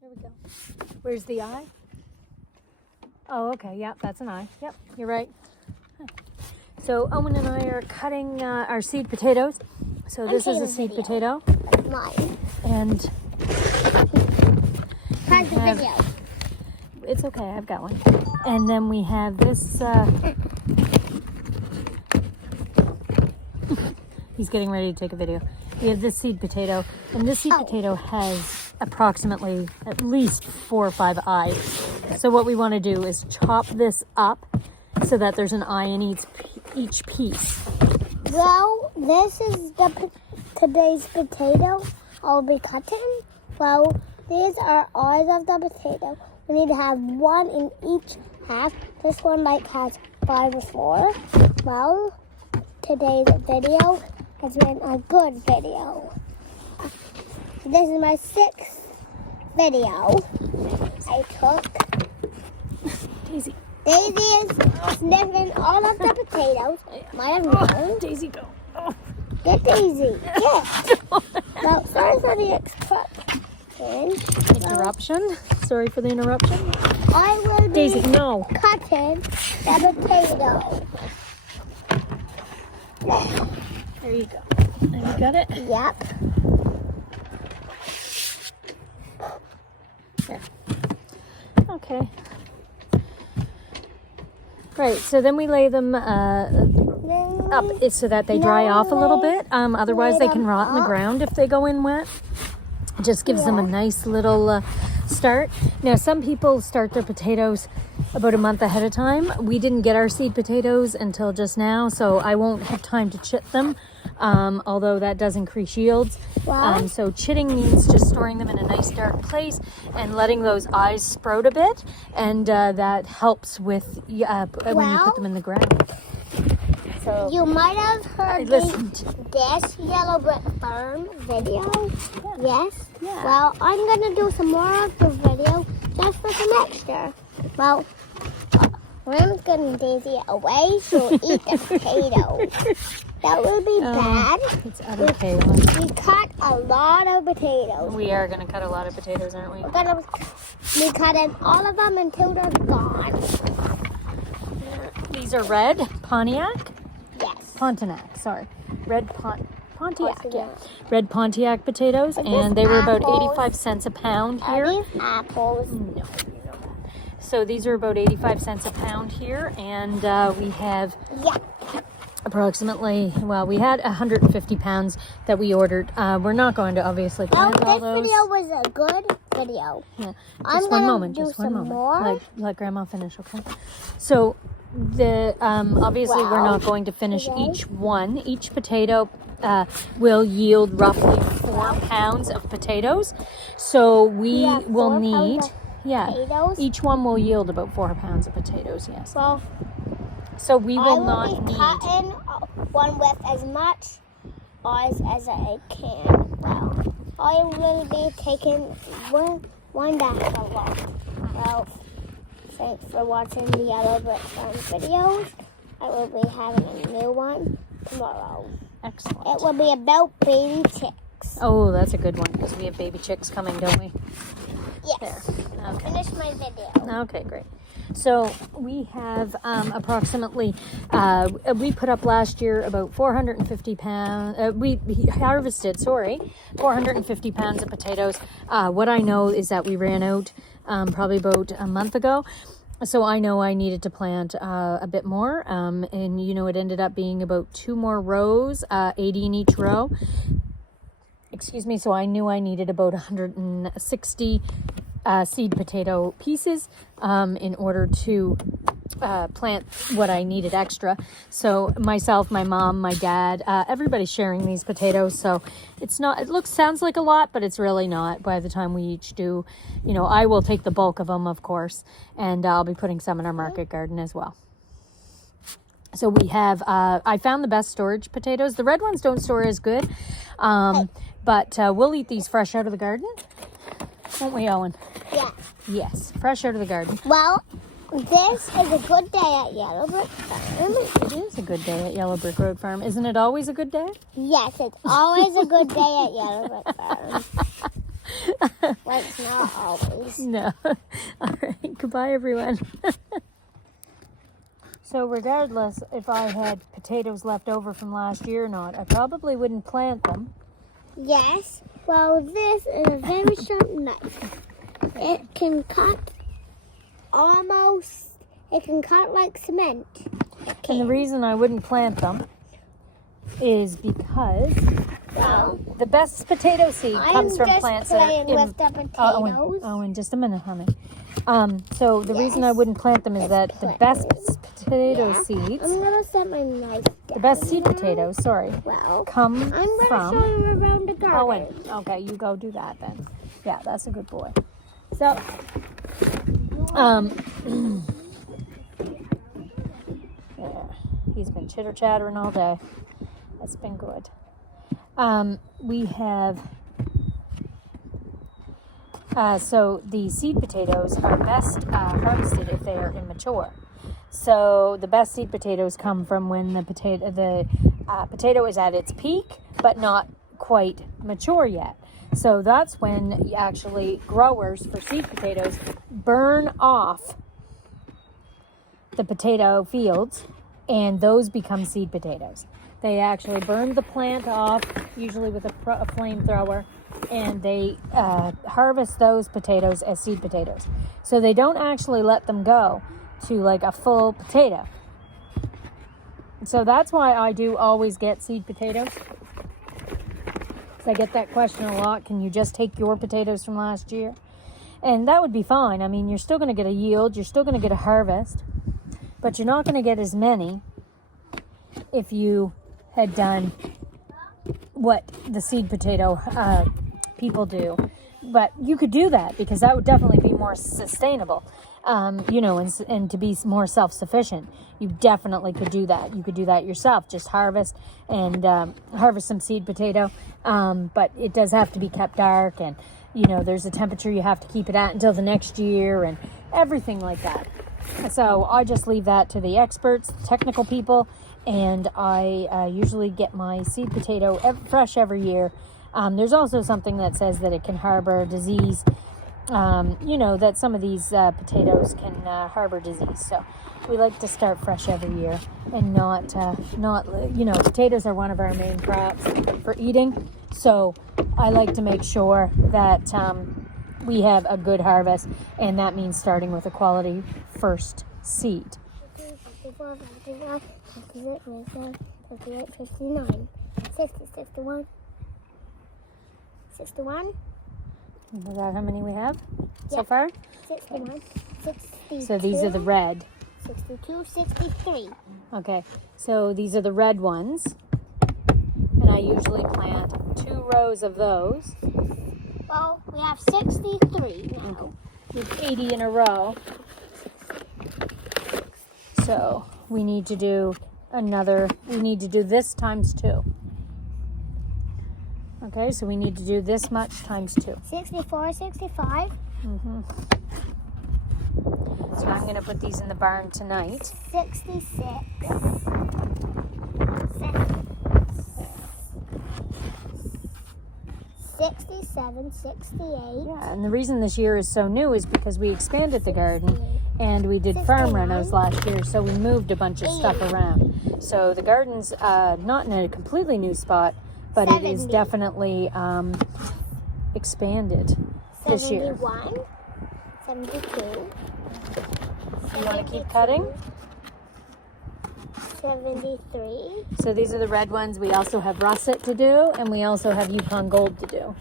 There we go. Where's the eye? Oh, okay. Yeah, that's an eye. Yep, you're right. So Owen and I are cutting our seed potatoes. So this is a seed potato. Mine. And How's the video? It's okay, I've got one. And then we have this. He's getting ready to take a video. We have this seed potato, and this seed potato has approximately at least 4 or 5 eyes. So what we want to do is chop this up so that there's an eye in each piece. Well, this is today's potato I'll be cutting. Well, these are eyes of the potato. We need to have 1 in each half. This one has 5 or 4. Well, today's video has been a good video. This is my 6th video I took. Daisy. Daisy is sniffing all of the potatoes. Might have known. Daisy, go. Oh. Get Daisy. Get. Now, sorry for the interruption. Sorry for the interruption. I will be Daisy, no. cutting the potato. There you go. Have you got it? Yep. There. Okay. Right, so then we lay them up so that they dry off a little bit. Otherwise, they can rot in the ground if they go in wet. It just gives them a nice little start. Now, some people start their potatoes about a month ahead of time. We didn't get our seed potatoes until just now, so I won't have time to chit them, although that does increase yields. So chitting means just storing them in a nice dark place and letting those eyes sprout a bit, and that helps with when you put them in the ground. So you might have heard this Yellow Brick Farm video. Yes? Yeah. Well, I'm going to do some more of the video just for some extra. Well, I'm getting Daisy away. She'll eat the potatoes. That will be bad. It's other chaos. We cut a lot of potatoes. We are going to cut a lot of potatoes, aren't we? We're going to be cutting all of them until they're gone. These are red Pontiac? Yes. Pontiac, sorry. Red Pontiac, Yes, yeah. Red Pontiac potatoes, and they were about 85 cents a pound here. Are these apples? No, you know that. So these are about 85 cents a pound here, and we have approximately, well, we had 150 pounds that we ordered. We're not going to obviously plant all those. This video was a good video. Yeah. I'm Just one gonna moment, do just one some moment. more. Let Grandma finish, okay? So the obviously we're not going to finish each one. Each potato will yield roughly 4 pounds of potatoes. So we will need, potatoes? each one will yield about 4 pounds of potatoes, yes. Well, so we will not be need cutting one with as much eyes as I can. Well, I will be taking one that's a lot. Well, thanks for watching the Yellow Brick Farm videos. I will be having a new one tomorrow. Excellent. It will be about baby chicks. Oh, that's a good one because we have baby chicks coming, don't we? Yes. There. Okay. Finish my video. Okay, great. So we have approximately, we put up last year about 450 pounds, we harvested, 450 pounds of potatoes. What I know is that we ran out probably about a month ago. So I know I needed to plant a bit more. And, you know, it ended up being about 2 more rows, 80 in each row. Excuse me. So I knew I needed about 160 seed potato pieces in order to plant what I needed extra. So myself, my mom, my dad, everybody's sharing these potatoes. So it's not, sounds like a lot, but it's really not. By the time we each do, you know, I will take the bulk of them, of course, and I'll be putting some in our market garden as well. So we have, I found the best storage potatoes. The red ones don't store as good, but we'll eat these fresh out of the garden. Won't we, Owen? Yeah. Yes, fresh out of the garden. Well, this is a good day at Yellow Brick Farm. It is a good day at Yellow Brick Road Farm. Isn't it always a good day? Yes, it's always a good day at Yellow Brick Farm. Like, not always. No. All right. Goodbye, everyone. So regardless if I had potatoes left over from last year or not, I probably wouldn't plant them. Yes. Well, this is a very sharp knife. It can cut like cement. And the reason I wouldn't plant them is because the best potato seed comes from plants that are with the potatoes. In just a minute, honey. So the reason I wouldn't plant them is that the best potato seeds, I'm gonna set my knife down. the best seed potatoes, come I'm gonna from. show you around the garden. Owen, okay, you go do that then. Yeah, that's a good boy. So, yeah, he's been chitter chattering all day. That's been good. We have. So the seed potatoes are best harvested if they are immature. So the best seed potatoes come from when the potato is at its peak, but not quite mature yet. So that's when actually growers for seed potatoes burn off the potato fields, and those become seed potatoes. They actually burn the plant off, usually with a flamethrower, and they harvest those potatoes as seed potatoes. So they don't actually let them go to like a full potato. So that's why I do always get seed potatoes. So I get that question a lot. Can you just take your potatoes from last year? And that would be fine. I mean, you're still going to get a yield. You're still going to get a harvest. But you're not going to get as many if you had done what the seed potato people do. But you could do that because that would definitely be more sustainable, and to be more self-sufficient. You definitely could do that. You could do that yourself. Just harvest some seed potato. But it does have to be kept dark, and, there's a temperature you have to keep it at until the next year and everything like that. So I just leave that to the experts, the technical people, and I usually get my seed potato fresh every year. There's also something that says that it can harbor disease, that some of these potatoes can harbor disease. So we like to start fresh every year and not, potatoes are one of our main crops for eating. So I like to make sure that we have a good harvest, and that means starting with a quality first seed. 54, 55, 56, 57, 58, 59, 60, 61. 61. Is that how many we have so far? 61, 62. So these are the red. 62, 63. Okay, so these are the red ones. And I usually plant 2 rows of those. Well, we have 63 now. We have 80 in a row. So we need to do this times 2. Okay, so we need to do this much times 2. 64, 65. So I'm going to put these in the barn tonight. 66. 67, 68. Yeah, and the reason this year is so new is because we expanded the garden and we did farm renos last year, so we moved a bunch of stuff around. So the garden's not in a completely new spot, but 70. it is definitely expanded this year. 71, 72. You want to keep cutting? 73. So these are the red ones. We also have russet to do, and we also have Yukon Gold to do.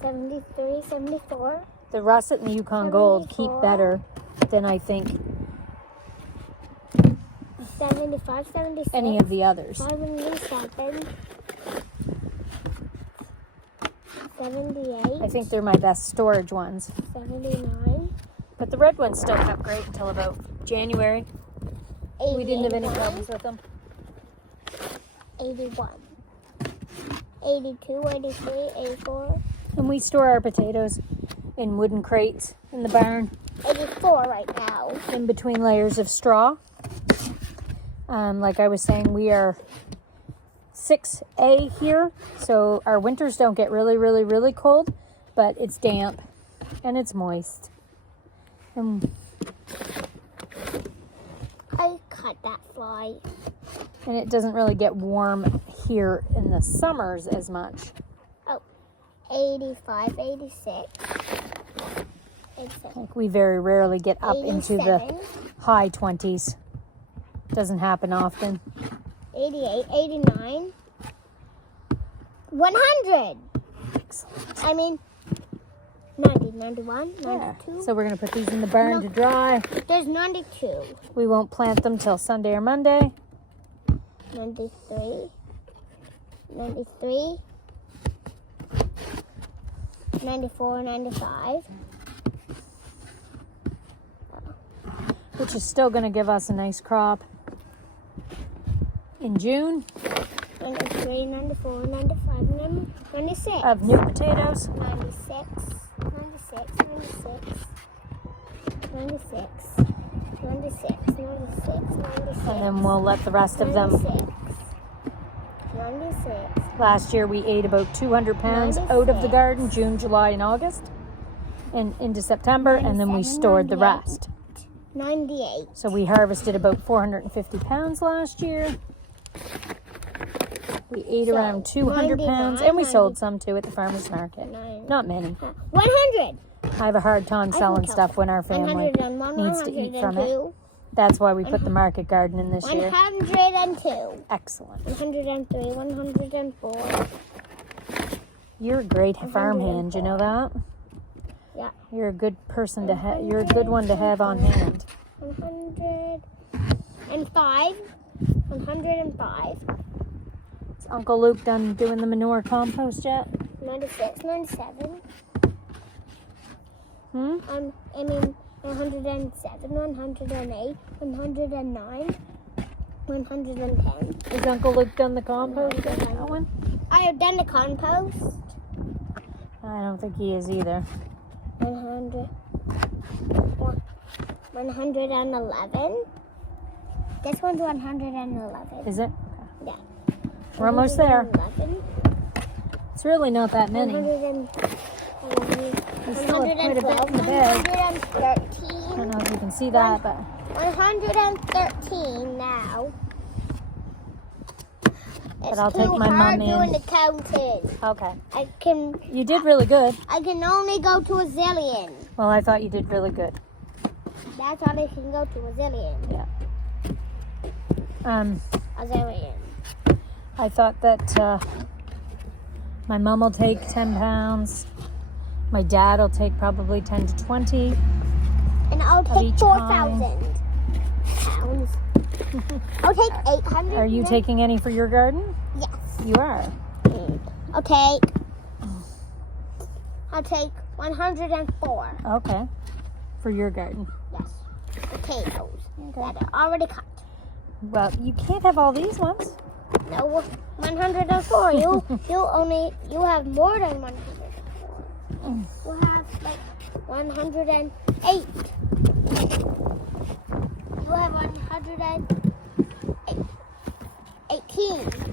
73, 74. The russet and the Yukon Gold keep better than I think 75, 76. any of the others. 77. 78. I think they're my best storage ones. 79. But the red ones still kept great until about January. 80, We didn't have any problems with them. 81. 82, 83, 84. And we store our potatoes in wooden crates in the barn, 84 right now. in between layers of straw. Like I was saying, we are 6A here, so our winters don't get really, really, really cold, but it's damp and it's moist. And I cut that fly. it doesn't really get warm here in the summers as much. 85, 86. Like we very rarely get up into the 87. high 20s. Doesn't happen often. 88, 89. 100. Excellent. I mean, 90, 91, Yeah. 92. So we're going to put these in the barn to dry. There's 92. We won't plant them till Sunday or Monday. 93. 93. 94, 95. Which is still going to give us a nice crop in June 93, 94, 95, 96. of new potatoes. 96, 96, 96, 96, 96, 96, 96. And then we'll let the rest of them. 96. 96. Last year we ate about 200 pounds out of the garden, June, July, and August. And into September, and then we 97, stored the 98. rest. 98. So we harvested about 450 pounds last year. We ate So, around 200 pounds, and we 99, sold some too at the farmer's market. 99. Not many. 100. I have a hard time selling count. stuff when our family 101, needs to eat from it. 102. That's why we put the market garden in this year. 102. Excellent. 103, 104. You're a great farmhand, you know that? Yeah. You're a good person to have. You're a good one to have on hand. 105. 105. Is Uncle Luke done doing the manure compost yet? 96, 97. Hmm? I mean 107, 108, 109, 110. Is Uncle Luke done the compost yet, Owen? I have done the compost. I don't think he is either. 100. 111. This one's 111. Is it? Yeah. We're almost there. 111. It's really not that many. 100. We still have quite a bit in the bag. 113. I don't know if you can see that, but 113 now. It's I'll too take my hard mum doing in. the counting. okay. You did really good. I can only go to a zillion. Well, I thought you did really good. That's all I can go to, a zillion. Yeah. A zillion. I thought that my mom will take 10 pounds. My dad will take probably 10 to 20. And I'll take each 4,000 pounds. I'll take 800. Are you taking any for your garden? Yes. You are. I'll take 104. Okay. For your garden. Yes. Potatoes Okay. that are already cut. Well, you can't have all these ones. No, 104. You have more than 104. You have like 108. You have 118.